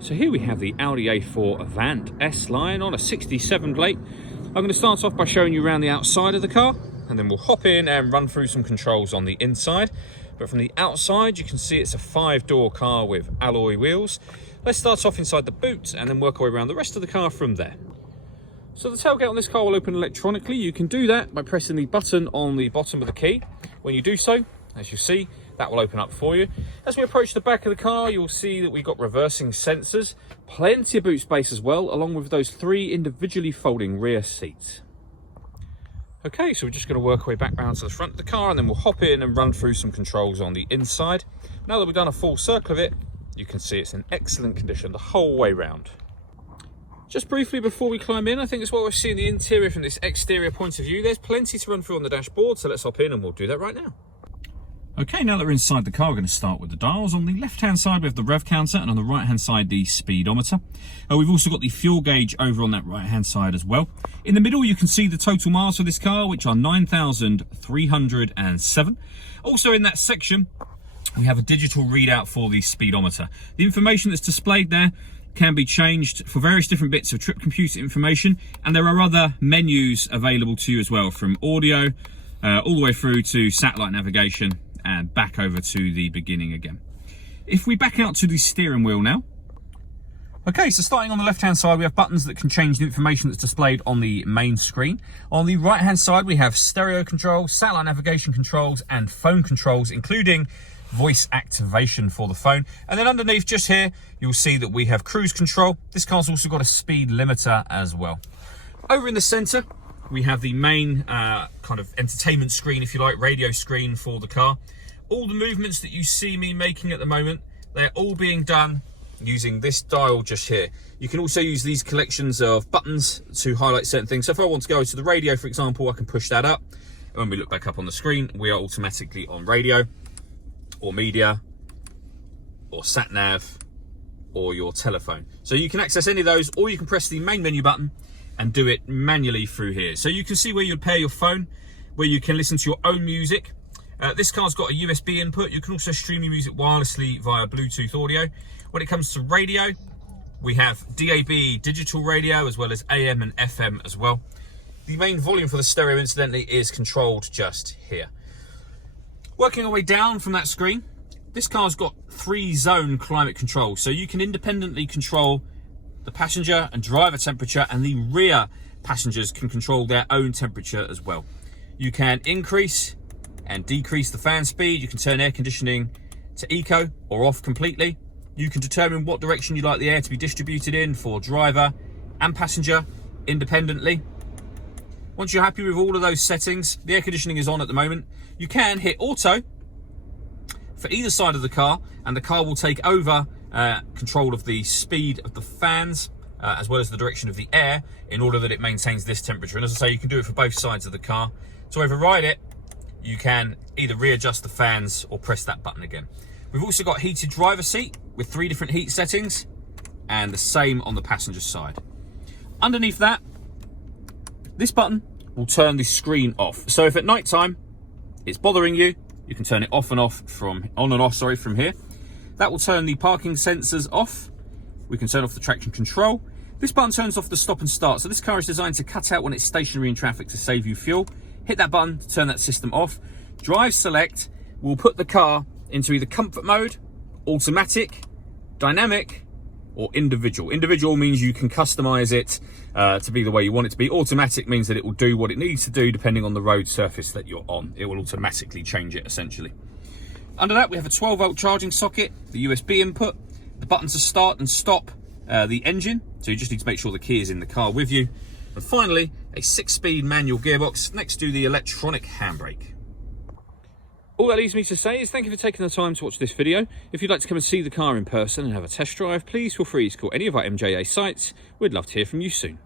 So here we have the Audi A4 Avant S-Line on a 67 plate. I'm going to start off by showing you around the outside of the car, and then we'll hop in and run through some controls on the inside. But from the outside, you can see it's a 5-door car with alloy wheels. Let's start off inside the boot and then work our way around the rest of the car from there. So the tailgate on this car will open electronically. You can do that by pressing the button on the bottom of the key. When you do so, as you see, that will open up for you. As we approach the back of the car, you'll see that we've got reversing sensors, plenty of boot space as well, along with those 3 individually folding rear seats. Okay, so we're just going to work our way back round to the front of the car, and then we'll hop in and run through some controls on the inside. Now that we've done a full circle of it, you can see it's in excellent condition the whole way round. Just briefly before we climb in, I think it's what we're seeing the interior from this exterior point of view. There's plenty to run through on the dashboard, so let's hop in and we'll do that right now. Okay, now that we're inside the car, we're going to start with the dials. On the left-hand side, we have the rev counter, and on the right-hand side, the speedometer. We've also got the fuel gauge over on that right-hand side as well. In the middle, you can see the total miles for this car, which are 9,307. Also in that section, we have a digital readout for the speedometer. The information that's displayed there can be changed for various different bits of trip computer information, and there are other menus available to you as well, from audio all the way through to satellite navigation, and back over to the beginning again. If we back out to the steering wheel now. Okay, so starting on the left-hand side, we have buttons that can change the information that's displayed on the main screen. On the right-hand side, we have stereo controls, satellite navigation controls, and phone controls, including voice activation for the phone. And then underneath, just here, you'll see that we have cruise control. This car's also got a speed limiter as well. Over in the center, we have the main kind of entertainment screen, if you like, radio screen for the car. All the movements that you see me making at the moment, they're all being done using this dial just here. You can also use these collections of buttons to highlight certain things. So if I want to go to the radio, for example, I can push that up. And when we look back up on the screen, we are automatically on radio, or media, or sat nav, or your telephone. So you can access any of those, or you can press the main menu button and do it manually through here. So you can see where you'd pair your phone, where you can listen to your own music. This car's got a USB input. You can also stream your music wirelessly via Bluetooth audio. When it comes to radio, we have DAB digital radio, as well as AM and FM as well. The main volume for the stereo, incidentally, is controlled just here. Working our way down from that screen, this car's got 3-zone climate control. So you can independently control the passenger and driver temperature, and the rear passengers can control their own temperature as well. You can increase and decrease the fan speed. You can turn air conditioning to eco or off completely. You can determine what direction you'd like the air to be distributed in for driver and passenger independently. Once you're happy with all of those settings, the air conditioning is on at the moment. You can hit auto for either side of the car, and the car will take over control of the speed of the fans, as well as the direction of the air, in order that it maintains this temperature. And as I say, you can do it for both sides of the car. To override it, you can either readjust the fans or press that button again. We've also got heated driver seat with 3 different heat settings, and the same on the passenger side. Underneath that, this button will turn the screen off. So if at night time it's bothering you, you can turn it off and off from here. That will turn the parking sensors off. We can turn off the traction control. This button turns off the stop and start. So this car is designed to cut out when it's stationary in traffic to save you fuel. Hit that button to turn that system off. Drive select will put the car into either comfort mode, automatic, dynamic, or individual. Individual means you can customize it to be the way you want it to be. Automatic means that it will do what it needs to do depending on the road surface that you're on. It will automatically change it, essentially. Under that, we have a 12-volt charging socket, the USB input, the button to start and stop the engine. So you just need to make sure the key is in the car with you. And finally, a 6-speed manual gearbox next to the electronic handbrake. All that leaves me to say is thank you for taking the time to watch this video. If you'd like to come and see the car in person and have a test drive, please feel free to call any of our MJA sites. We'd love to hear from you soon.